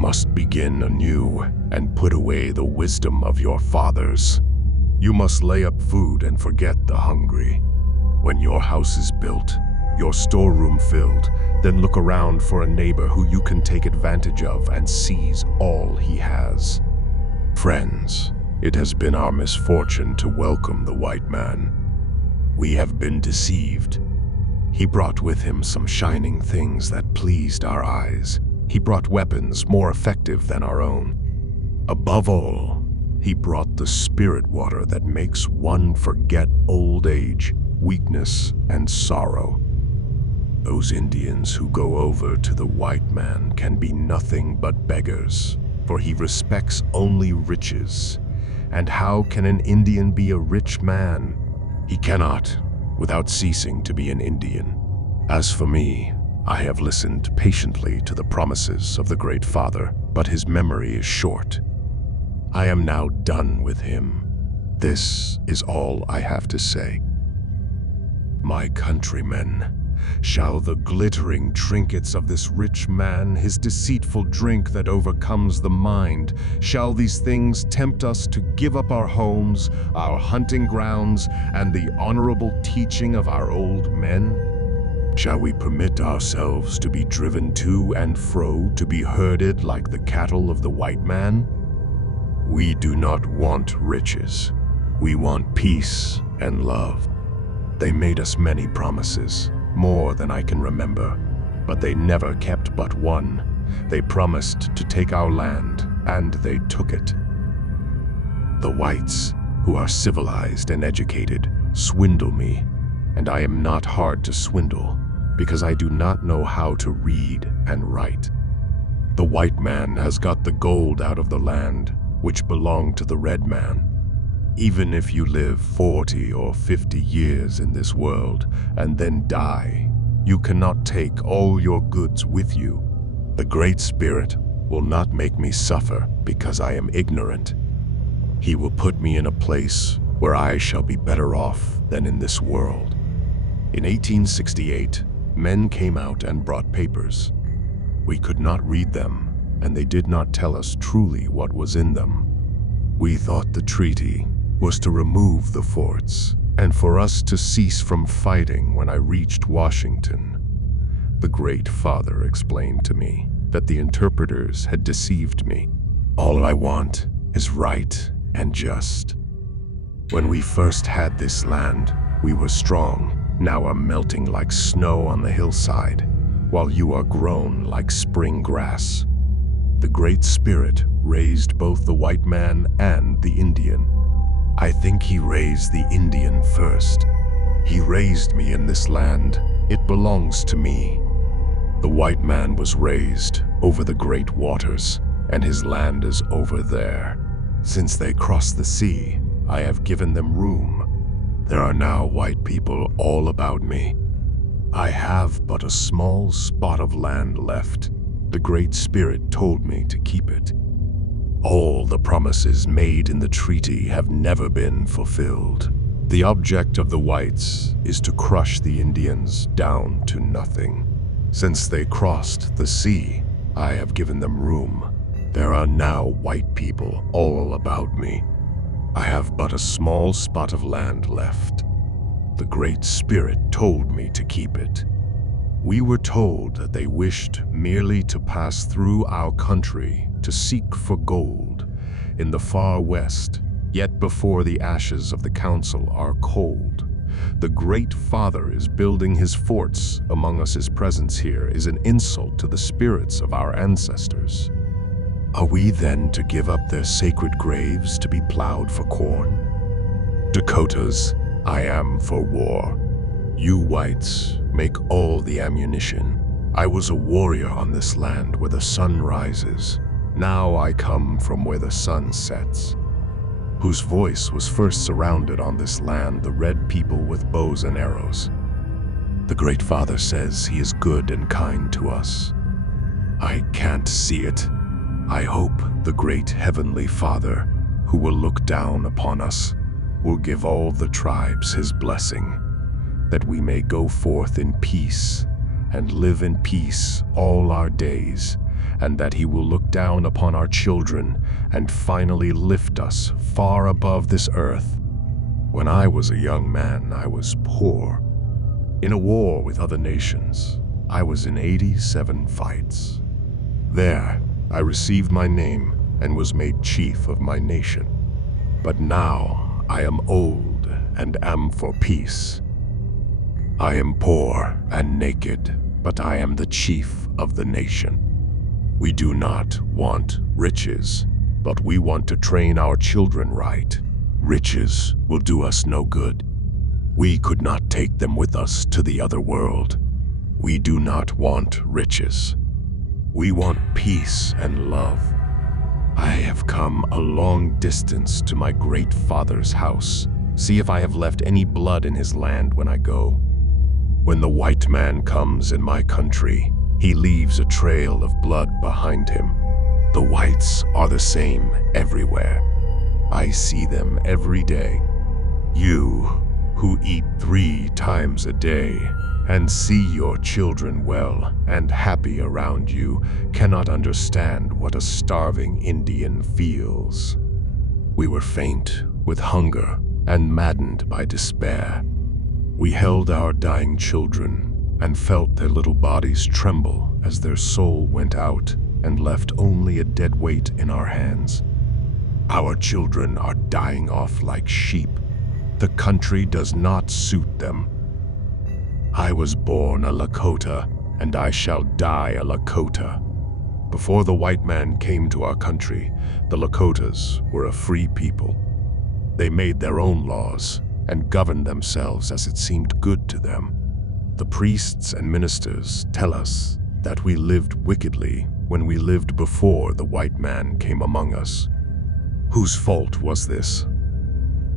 must begin anew and put away the wisdom of your fathers. You must lay up food and forget the hungry. When your house is built, your storeroom filled, then look around for a neighbor who you can take advantage of and seize all he has. Friends, it has been our misfortune to welcome the white man. We have been deceived. He brought with him some shining things that pleased our eyes. He brought weapons more effective than our own. Above all, he brought the spirit water that makes one forget old age, weakness, and sorrow. Those Indians who go over to the white man can be nothing but beggars, for he respects only riches. And how can an Indian be a rich man? He cannot, without ceasing to be an Indian. As for me, I have listened patiently to the promises of the Great Father, but his memory is short. I am now done with him. This is all I have to say. My countrymen, shall the glittering trinkets of this rich man, his deceitful drink that overcomes the mind, shall these things tempt us to give up our homes, our hunting grounds, and the honorable teaching of our old men? Shall we permit ourselves to be driven to and fro, to be herded like the cattle of the white man? We do not want riches. We want peace and love. They made us many promises, more than I can remember, but they never kept but one. They promised to take our land, and they took it. The whites, who are civilized and educated, swindle me, and I am not hard to swindle, because I do not know how to read and write. The white man has got the gold out of the land, which belonged to the red man. Even if you live 40 or 50 years in this world and then die, you cannot take all your goods with you. The Great Spirit will not make me suffer because I am ignorant. He will put me in a place where I shall be better off than in this world. In 1868, men came out and brought papers. We could not read them, and they did not tell us truly what was in them. We thought the treaty was to remove the forts, and for us to cease from fighting when I reached Washington. The Great Father explained to me that the interpreters had deceived me. All I want is right and just. When we first had this land, we were strong. Now are melting like snow on the hillside, while you are grown like spring grass. The Great Spirit raised both the white man and the Indian. I think he raised the Indian first. He raised me in this land. It belongs to me. The white man was raised over the great waters, and his land is over there. Since they crossed the sea, I have given them room. There are now white people all about me. I have but a small spot of land left. The Great Spirit told me to keep it. All the promises made in the treaty have never been fulfilled. The object of the whites is to crush the Indians down to nothing. Since they crossed the sea, I have given them room. There are now white people all about me. I have but a small spot of land left. The Great Spirit told me to keep it. We were told that they wished merely to pass through our country to seek for gold in the far west, yet before the ashes of the council are cold. The Great Father is building his forts among us. His presence here is an insult to the spirits of our ancestors. Are we then to give up their sacred graves to be plowed for corn? Dakotas, I am for war. You whites make all the ammunition. I was a warrior on this land where the sun rises. Now I come from where the sun sets. Whose voice was first surrounded on this land the red people with bows and arrows. The Great Father says he is good and kind to us. I can't see it. I hope the great Heavenly Father, who will look down upon us, will give all the tribes his blessing, that we may go forth in peace and live in peace all our days, and that he will look down upon our children and finally lift us far above this earth. When I was a young man, I was poor. In a war with other nations, I was in 87 fights. There, I received my name and was made chief of my nation. But now I am old and am for peace. I am poor and naked, but I am the chief of the nation. We do not want riches, but we want to train our children right. Riches will do us no good. We could not take them with us to the other world. We do not want riches. We want peace and love. I have come a long distance to my great father's house. See if I have left any blood in his land when I go. When the white man comes in my country, he leaves a trail of blood behind him. The whites are the same everywhere. I see them every day. You, who eat 3 times a day and see your children well and happy around you, cannot understand what a starving Indian feels. We were faint with hunger and maddened by despair. We held our dying children and felt their little bodies tremble as their soul went out and left only a dead weight in our hands. Our children are dying off like sheep. The country does not suit them. I was born a Lakota, and I shall die a Lakota. Before the white man came to our country, the Lakotas were a free people. They made their own laws and governed themselves as it seemed good to them. The priests and ministers tell us that we lived wickedly when we lived before the white man came among us. Whose fault was this?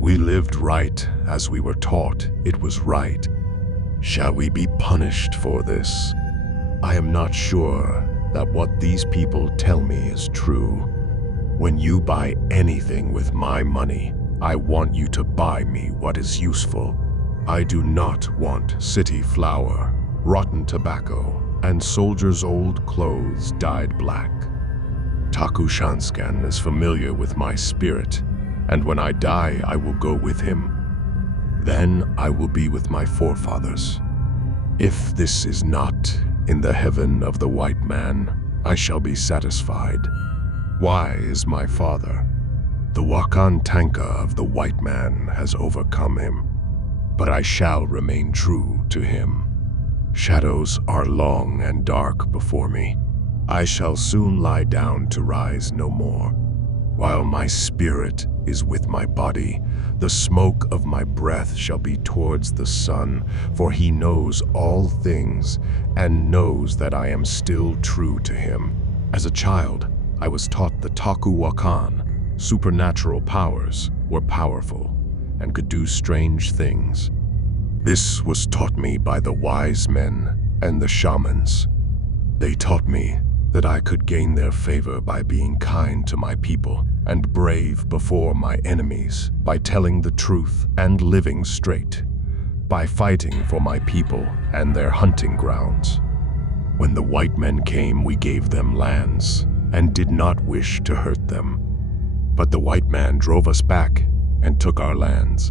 We lived right as we were taught it was right. Shall we be punished for this? I am not sure that what these people tell me is true. When you buy anything with my money, I want you to buy me what is useful. I do not want city flour, rotten tobacco, and soldiers' old clothes dyed black. Takushanskan is familiar with my spirit, and when I die, I will go with him. Then I will be with my forefathers. If this is not in the heaven of the white man, I shall be satisfied. Why is my father? The Wakan Tanka of the white man has overcome him, but I shall remain true to him. Shadows are long and dark before me. I shall soon lie down to rise no more. While my spirit is with my body, the smoke of my breath shall be towards the sun, for he knows all things and knows that I am still true to him. As a child, I was taught the Taku Wakan, supernatural powers, were powerful and could do strange things. This was taught me by the wise men and the shamans. They taught me that I could gain their favor by being kind to my people and brave before my enemies, by telling the truth and living straight, by fighting for my people and their hunting grounds. When the white men came, we gave them lands and did not wish to hurt them. But the white man drove us back and took our lands.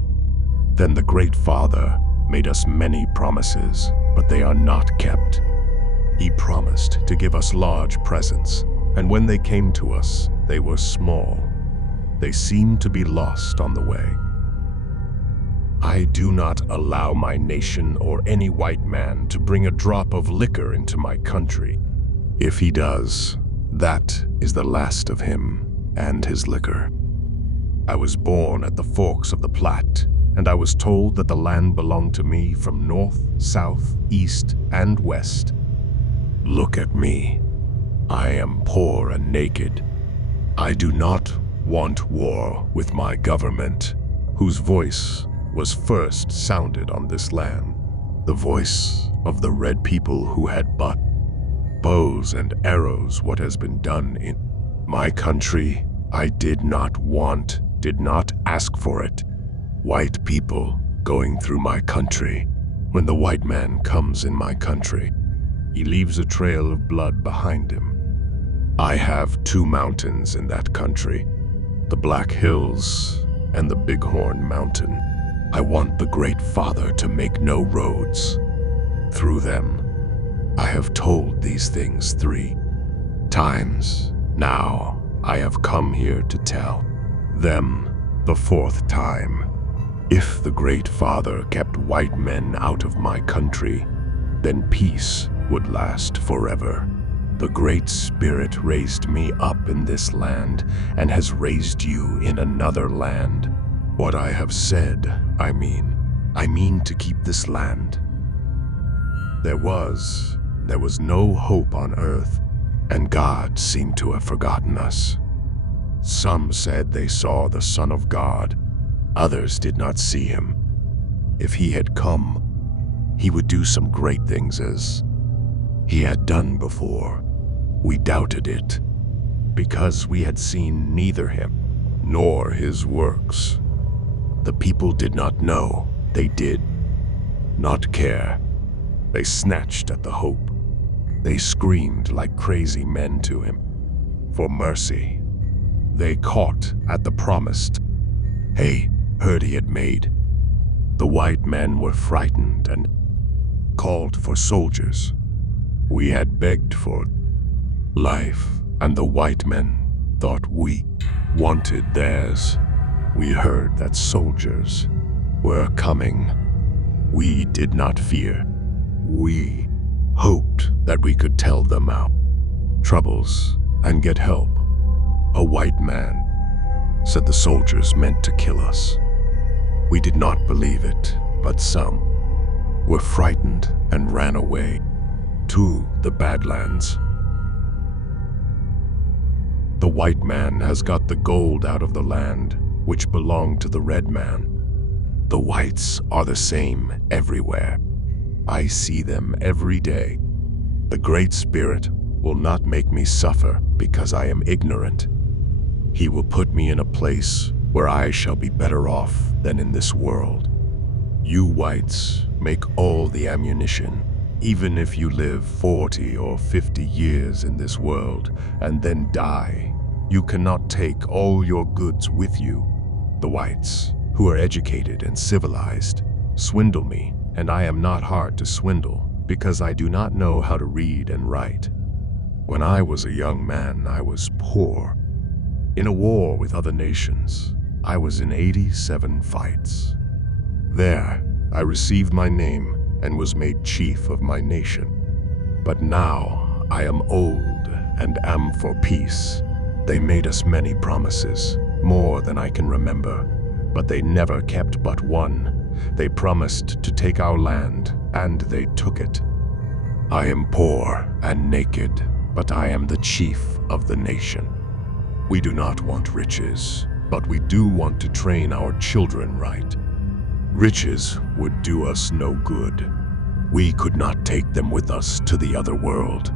Then the Great Father made us many promises, but they are not kept. He promised to give us large presents, and when they came to us, they were small. They seemed to be lost on the way. I do not allow my nation or any white man to bring a drop of liquor into my country. If he does, that is the last of him and his liquor. I was born at the forks of the Platte, and I was told that the land belonged to me from north, south, east, and west. Look at me. I am poor and naked. I do not want war with my government, whose voice was first sounded on this land, the voice of the red people who had but bows and arrows. What has been done in my country, I did not want, did not ask for it. White people going through my country. When the white man comes in my country, he leaves a trail of blood behind him. I have two mountains in that country, the Black Hills and the Bighorn Mountain. I want the Great Father to make no roads through them. I have told these things 3 times. Now I have come here to tell them the 4th time. If the Great Father kept white men out of my country, then peace would last forever. The Great Spirit raised me up in this land and has raised you in another land. What I have said, I mean to keep this land. There was no hope on earth, and God seemed to have forgotten us. Some said they saw the Son of God. Others did not see him. If he had come, he would do some great things as he had done before. We doubted it, because we had seen neither him nor his works. The people did not know. They did not care. They snatched at the hope. They screamed like crazy men to him for mercy. They caught at the promised herd he had made. The white men were frightened and called for soldiers. We had begged for life, and the white men thought we wanted theirs. We heard that soldiers were coming. We did not fear. We hoped that we could tell them our troubles and get help. A white man said the soldiers meant to kill us. We did not believe it, but some were frightened and ran away to the Badlands. The white man has got the gold out of the land, which belonged to the red man. The whites are the same everywhere. I see them every day. The Great Spirit will not make me suffer because I am ignorant. He will put me in a place where I shall be better off than in this world. You whites make all the ammunition. Even if you live 40 or 50 years in this world and then die, you cannot take all your goods with you. The whites, who are educated and civilized, swindle me, and I am not hard to swindle because I do not know how to read and write. When I was a young man, I was poor. In a war with other nations, I was in 87 fights. There, I received my name and was made chief of my nation. But now I am old and am for peace. They made us many promises, more than I can remember, but they never kept but one. They promised to take our land, and they took it. I am poor and naked, but I am the chief of the nation. We do not want riches, but we do want to train our children right. Riches would do us no good. We could not take them with us to the other world.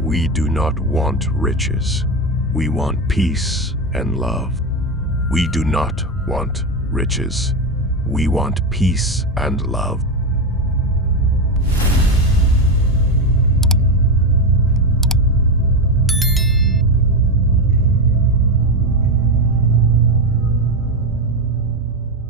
We do not want riches. We want peace and love. We do not want riches. We want peace and love.